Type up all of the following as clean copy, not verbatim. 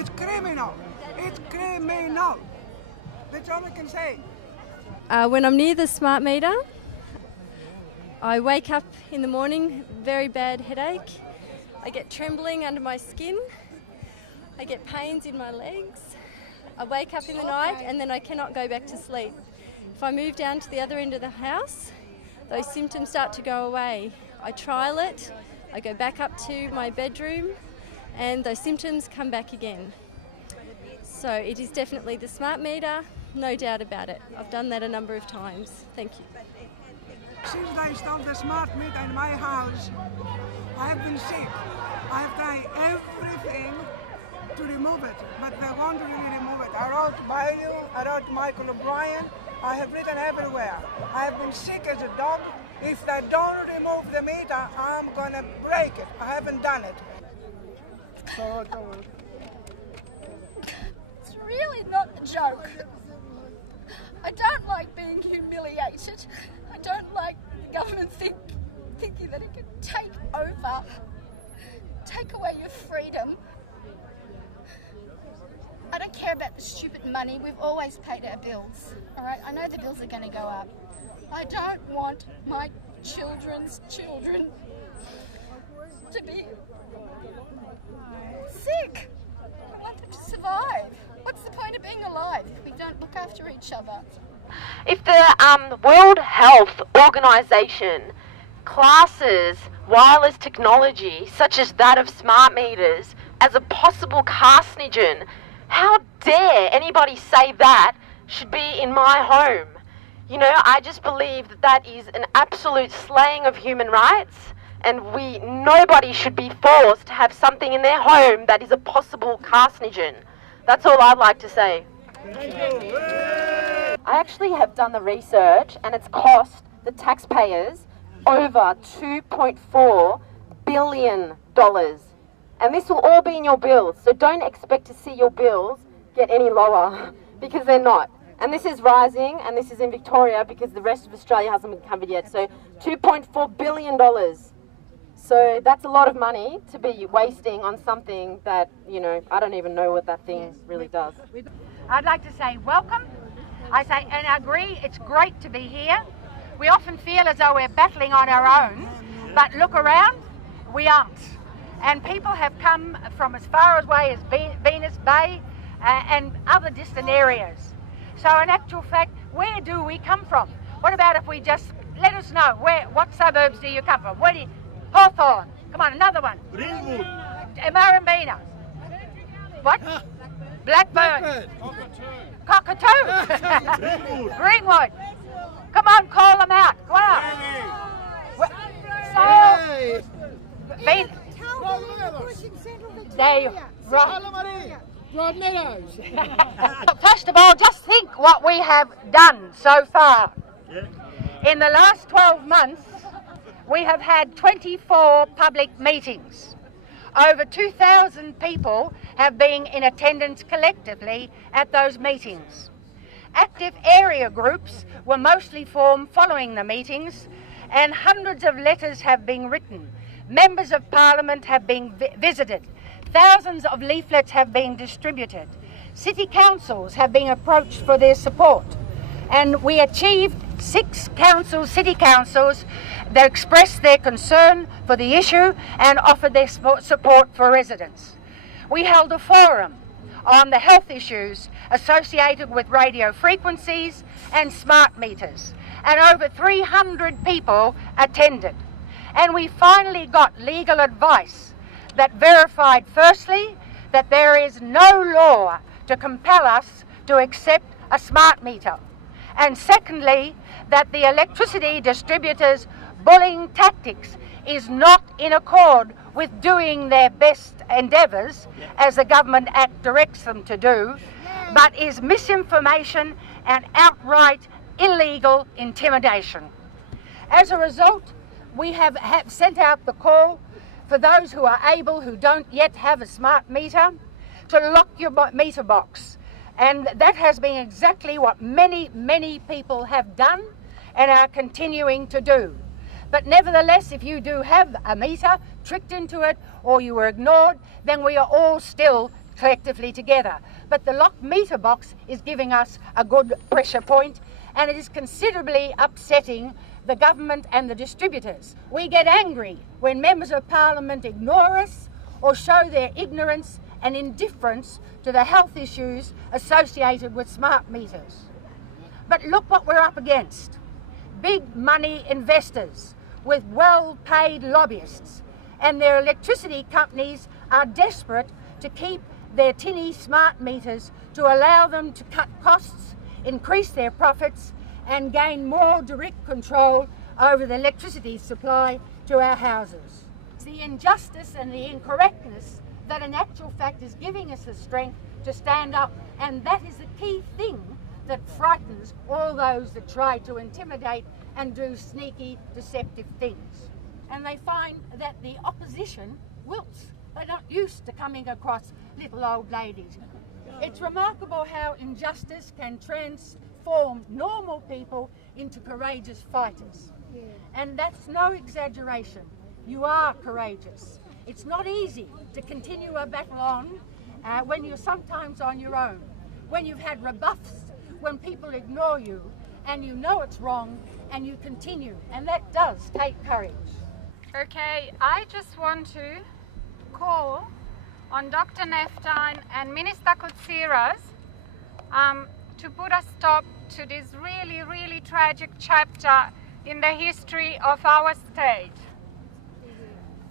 It's criminal. It's criminal. That's all I can say. When I'm near the smart meter, I wake up in the morning, very bad headache. I get trembling under my skin. I get pains in my legs. I wake up in the night and then I cannot go back to sleep. If I move down to the other end of the house, those symptoms start to go away. I trial it, I go back up to my bedroom and those symptoms come back again. So it is definitely the smart meter, no doubt about it. I've done that a number of times. Thank you. Since they installed the smart meter in my house, I have been sick. I have tried everything to remove it, but they won't really remove it. I wrote by you, I wrote Michael O'Brien, I have written everywhere. I have been sick as a dog. If they don't remove the meter, I'm gonna break it. I haven't done it. It's really not a joke. I don't like being humiliated. I don't like the government thinking that it can take over, take away your freedom. I don't care about the stupid money. We've always paid our bills, all right? I know the bills are going to go up. I don't want my children's children to be sick. I want them to survive. What's the point of being alive if we don't look after each other? If the World Health Organization classes wireless technology, such as that of smart meters, as a possible carcinogen, how dare anybody say that should be in my home? You know, I just believe that that is an absolute slaying of human rights, and nobody should be forced to have something in their home that is a possible carcinogen. That's all I'd like to say. I actually have done the research, and it's cost the taxpayers over $2.4 billion. And this will all be in your bills, so don't expect to see your bills get any lower, because they're not. And this is rising, and this is in Victoria, because the rest of Australia hasn't been covered yet. So $2.4 billion. So that's a lot of money to be wasting on something that, you know, I don't even know what that thing really does. I'd like to say welcome. I say, and I agree, it's great to be here. We often feel as though we're battling on our own, but look around, we aren't. And people have come from as far away as Venus Bay and other distant areas. So in actual fact, where do we come from? What about if we just let us know what suburbs do you come from? Where do you, Hawthorne, come on, another one. Greenwood. Marambina. What? Blackburn. Cockatoo. Greenwood. Come on, call them out. Come on. So, first of all, just think what we have done so far. In the last 12 months, we have had 24 public meetings. Over 2,000 people have been in attendance collectively at those meetings. Active area groups were mostly formed following the meetings, and hundreds of letters have been written. Members of Parliament have been visited. Thousands of leaflets have been distributed. City councils have been approached for their support. And we achieved 6 city councils that expressed their concern for the issue and offered their support for residents. We held a forum on the health issues associated with radio frequencies and smart meters, and over 300 people attended. And we finally got legal advice that verified, firstly, that there is no law to compel us to accept a smart meter, and secondly, that the electricity distributors' bullying tactics is not in accord with doing their best endeavours, as the Government Act directs them to do, but is misinformation and outright illegal intimidation. As a result, we have sent out the call for those who are able, who don't yet have a smart meter, to lock your meter box. And that has been exactly what many, many people have done and are continuing to do. But nevertheless, if you do have a meter, tricked into it, or you were ignored, then we are all still collectively together. But the locked meter box is giving us a good pressure point, and it is considerably upsetting the government and the distributors. We get angry when members of parliament ignore us or show their ignorance and indifference to the health issues associated with smart meters. But look what we're up against. Big money investors with well-paid lobbyists, and their electricity companies are desperate to keep their tinny smart meters to allow them to cut costs, increase their profits, and gain more direct control over the electricity supply to our houses. It's the injustice and the incorrectness that in actual fact is giving us the strength to stand up, and that is the key thing that frightens all those that try to intimidate and do sneaky, deceptive things. And they find that the opposition wilts. They're not used to coming across little old ladies. It's remarkable how injustice can transform normal people into courageous fighters. And that's no exaggeration. You are courageous. It's not easy to continue a battle on when you're sometimes on your own, when you've had rebuffs, when people ignore you and you know it's wrong and you continue, and that does take courage. Okay, I just want to call on Dr. Neftine and Minister Koutsiras to put a stop to this really, really tragic chapter in the history of our state.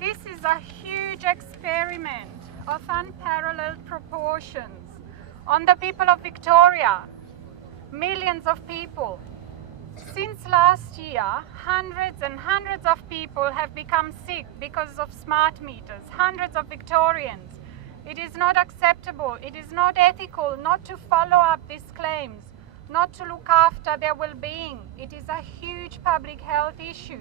This is a huge experiment of unparalleled proportions on the people of Victoria, millions of people. Since last year, hundreds and hundreds of people have become sick because of smart meters, hundreds of Victorians. It is not acceptable, it is not ethical not to follow up these claims, not to look after their well-being. It is a huge public health issue.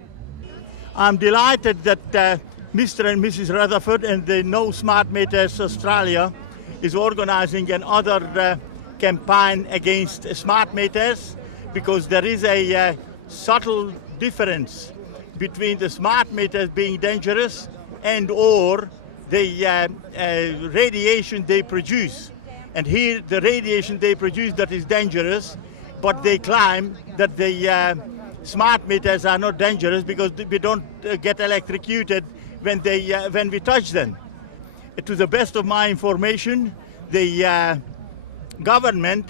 I'm delighted that Mr. and Mrs. Rutherford and the No Smart Meters Australia is organising another campaign against smart meters, because there is a subtle difference between the smart meters being dangerous and or the radiation they produce. And here the radiation they produce that is dangerous, but they claim that the smart meters are not dangerous because we don't get electrocuted when we touch them. To the best of my information, the government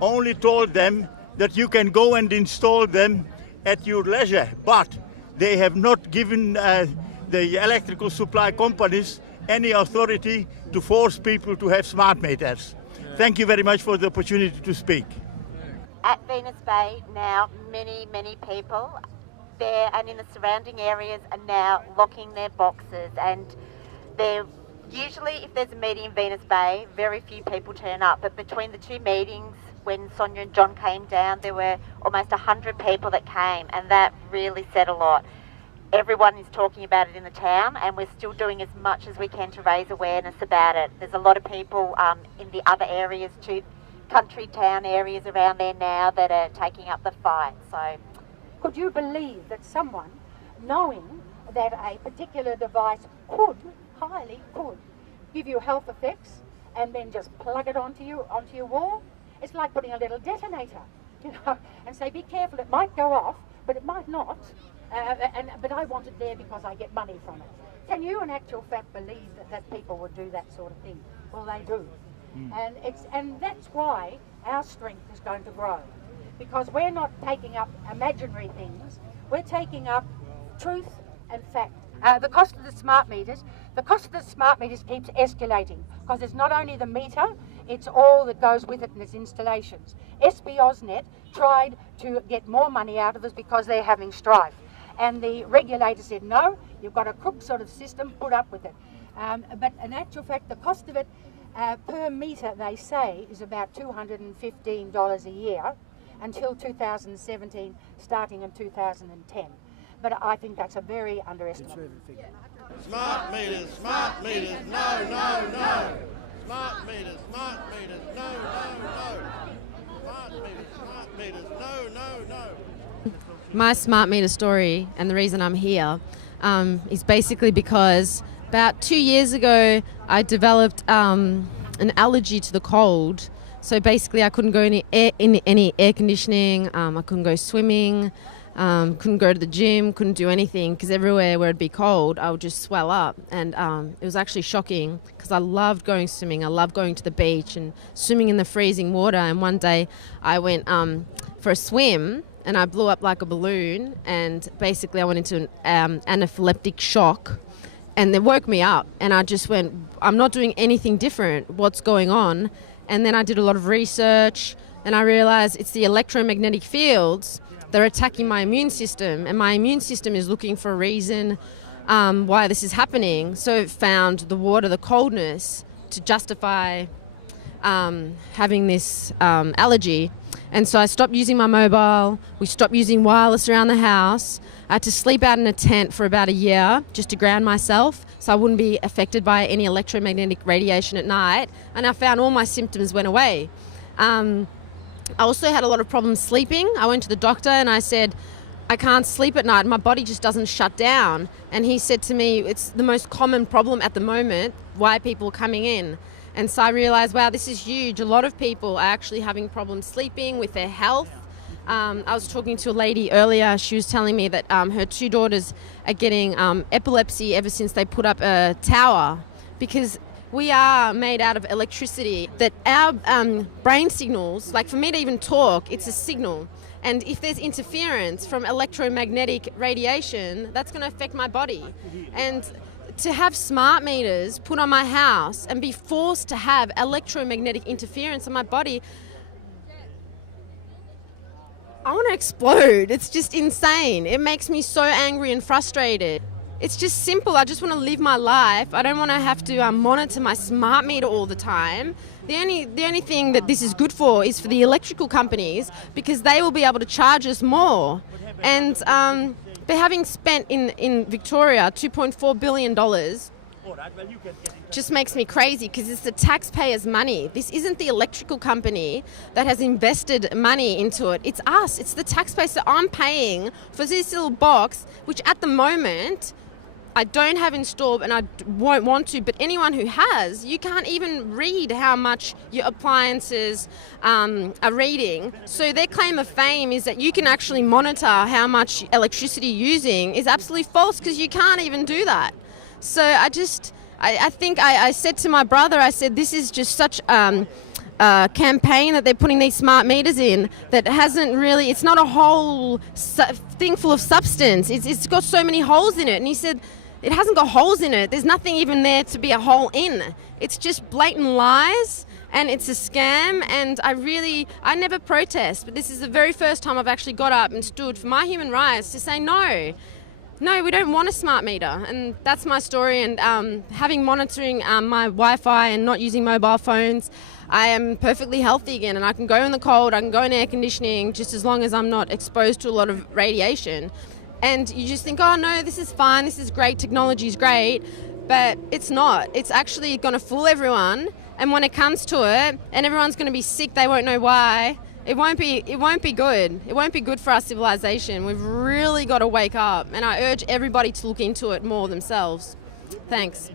only told them that you can go and install them at your leisure, but they have not given the electrical supply companies any authority to force people to have smart meters. Thank you very much for the opportunity to speak. At Venus Bay now, many people there and in the surrounding areas are now locking their boxes, and they're usually, if there's a meeting in Venus Bay, very few people turn up, but between the two meetings, when Sonia and John came down, there were almost 100 people that came, and that really said a lot. Everyone is talking about it in the town, and we're still doing as much as we can to raise awareness about it. There's a lot of people in the other areas too, country town areas around there now, that are taking up the fight. So, could you believe that someone, knowing that a particular device could give you health effects, and then just plug it onto your wall? It's like putting a little detonator, and say, be careful, it might go off, but it might not. But I want it there because I get money from it. Can you, in actual fact, believe that people would do that sort of thing? Well, they do. And that's why our strength is going to grow, because we're not taking up imaginary things, we're taking up truth and fact. The cost of the smart meters keeps escalating, because it's not only the meter, it's all that goes with it and its installations. SB AusNet tried to get more money out of us because they're having strife. And the regulator said, no, you've got a crook sort of system, put up with it. But in actual fact, the cost of it per metre, they say, is about $215 a year until 2017, starting in 2010. But I think that's a very underestimated figure. Smart meters, no. Smart meters, no. Smart meters, no. Smart meters, no. My smart meter story, and the reason I'm here, is basically because about 2 years ago I developed an an allergy to the cold. So basically I couldn't go in any air conditioning, I couldn't go swimming, couldn't go to the gym, couldn't do anything, because everywhere where it'd be cold, I would just swell up. And it was actually shocking, because I loved going swimming. I loved going to the beach and swimming in the freezing water. And one day I went for a swim and I blew up like a balloon, and basically I went into an anaphylactic shock, and it woke me up, and I just went, I'm not doing anything different. What's going on? And then I did a lot of research, and I realized it's the electromagnetic fields that are attacking my immune system, and my immune system is looking for a reason why this is happening. So it found the water, the coldness, to justify having this allergy. And so I stopped using my mobile. We stopped using wireless around the house. I had to sleep out in a tent for about a year just to ground myself so I wouldn't be affected by any electromagnetic radiation at night. And I found all my symptoms went away. I also had a lot of problems sleeping. I went to the doctor and I said, I can't sleep at night. My body just doesn't shut down. And he said to me, it's the most common problem at the moment, why people are coming in. And so I realized, wow, this is huge. A lot of people are actually having problems sleeping with their health. I was talking to a lady earlier. She was telling me that her 2 daughters are getting epilepsy ever since they put up a tower, because we are made out of electricity, that our brain signals, like for me to even talk, it's a signal. And if there's interference from electromagnetic radiation, that's going to affect my body. And to have smart meters put on my house and be forced to have electromagnetic interference on my body, I want to explode. It's just insane. It makes me so angry and frustrated. It's just simple. I just want to live my life. I don't want to have to monitor my smart meter all the time. The only thing that this is good for is for the electrical companies, because they will be able to charge us more. And they're having spent in Victoria $2.4 billion. Just makes me crazy, because it's the taxpayers' money. This isn't the electrical company that has invested money into it. It's us. It's the taxpayers. So I'm paying for this little box, which at the moment I don't have installed and I won't want to, but anyone who has, you can't even read how much your appliances are reading. So their claim of fame is that you can actually monitor how much electricity you're using is absolutely false, because you can't even do that. So I think I said to my brother, I said, this is just such a campaign that they're putting these smart meters in that hasn't really, it's not a whole thing full of substance. It's got so many holes in it. And he said, it hasn't got holes in it. There's nothing even there to be a hole in. It's just blatant lies, and it's a scam. And I never protest, but this is the very first time I've actually got up and stood for my human rights to say no, we don't want a smart meter. And that's my story. And having monitoring my Wi-Fi and not using mobile phones, I am perfectly healthy again, and I can go in the cold, I can go in air conditioning, just as long as I'm not exposed to a lot of radiation. And you just think, oh no, this is fine, this is great, technology is great, but it's not. It's actually going to fool everyone, and when it comes to it, and everyone's going to be sick, they won't know why. It won't be good. It won't be good for our civilization. We've really got to wake up, and I urge everybody to look into it more themselves. Thanks.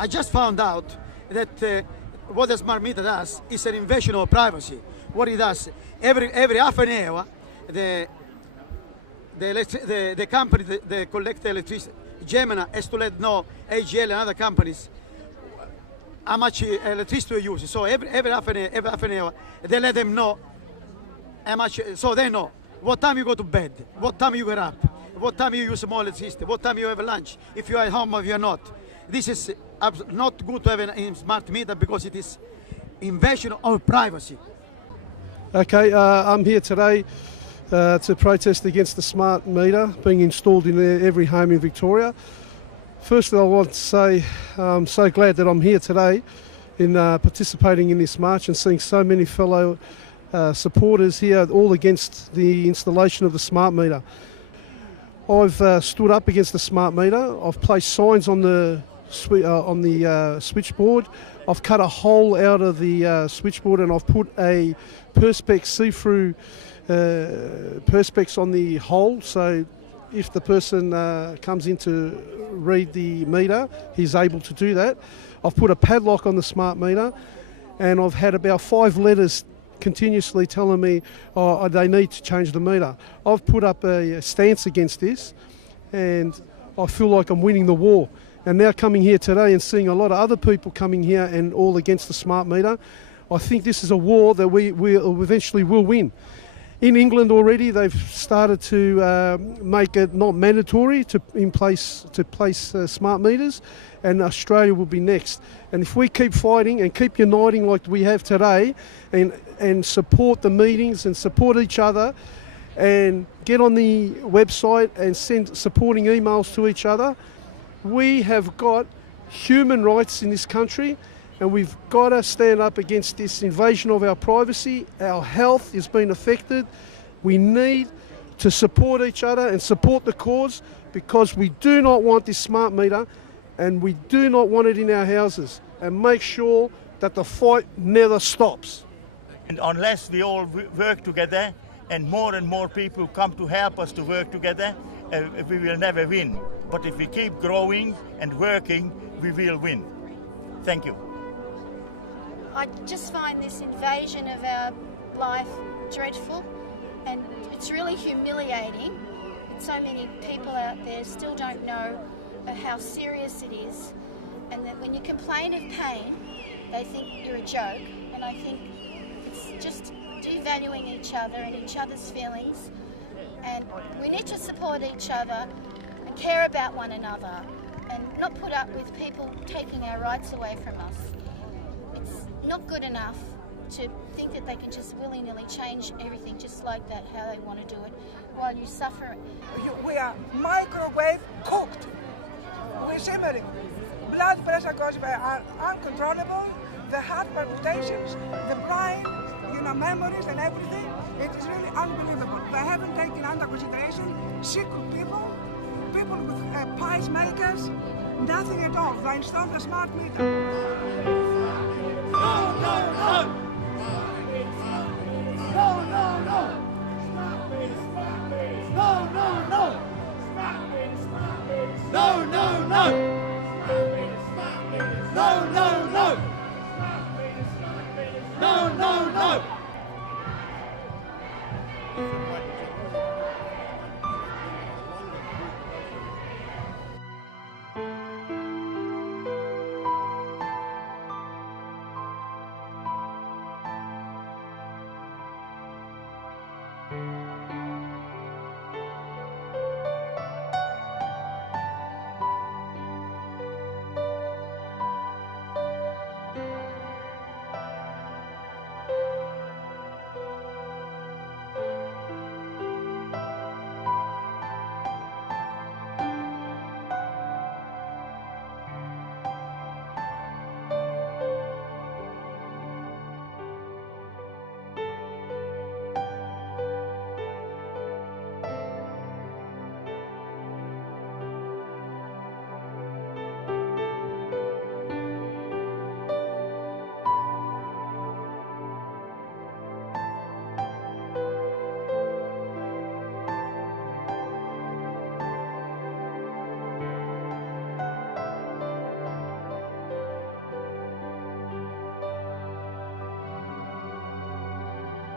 I just found out that what the smart meter does is an invasion of privacy. What it does, every half an hour, the company that collects the electricity, Gemini, has to let know AGL and other companies how much electricity you use. So every half an hour, they let them know how much, so they know what time you go to bed, what time you get up, what time you use more electricity, what time you have lunch, if you are at home or if you are not. This is not good to have a smart meter because it is invasion of privacy. Okay, I'm here today to protest against the smart meter being installed in every home in Victoria. Firstly, I want to say I'm so glad that I'm here today in participating in this march and seeing so many fellow supporters here, all against the installation of the smart meter. I've stood up against the smart meter. I've placed signs on the switchboard. I've cut a hole out of the switchboard and I've put a perspex see-through perspex on the hole, so if the person comes in to read the meter, he's able to do that. I've put a padlock on the smart meter, and I've had about 5 letters continuously telling me they need to change the meter. I've put up a stance against this, and I feel like I'm winning the war. And now coming here today and seeing a lot of other people coming here and all against the smart meter, I think this is a war that we eventually will win. In England already, they've started to make it not mandatory to place smart meters, and Australia will be next. And if we keep fighting and keep uniting like we have today, and support the meetings and support each other, and get on the website and send supporting emails to each other, we have got human rights in this country. And we've got to stand up against this invasion of our privacy. Our health is being affected. We need to support each other and support the cause, because we do not want this smart meter and we do not want it in our houses, and make sure that the fight never stops. And unless we all work together and more people come to help us to work together, we will never win. But if we keep growing and working, we will win. Thank you. I just find this invasion of our life dreadful, and it's really humiliating. So many people out there still don't know how serious it is, and that when you complain of pain, they think you're a joke, and I think it's just devaluing each other and each other's feelings, and we need to support each other and care about one another and not put up with people taking our rights away from us. It's not good enough to think that they can just willy-nilly change everything just like that, how they want to do it, while you suffer. We are microwave cooked. We're simmering. Blood pressure goes by are uncontrollable. The heart palpitations, the brain, memories and everything. It is really unbelievable. They haven't taken under consideration sick people with pies makers, nothing at all. They installed a smart meter.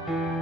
Thank you.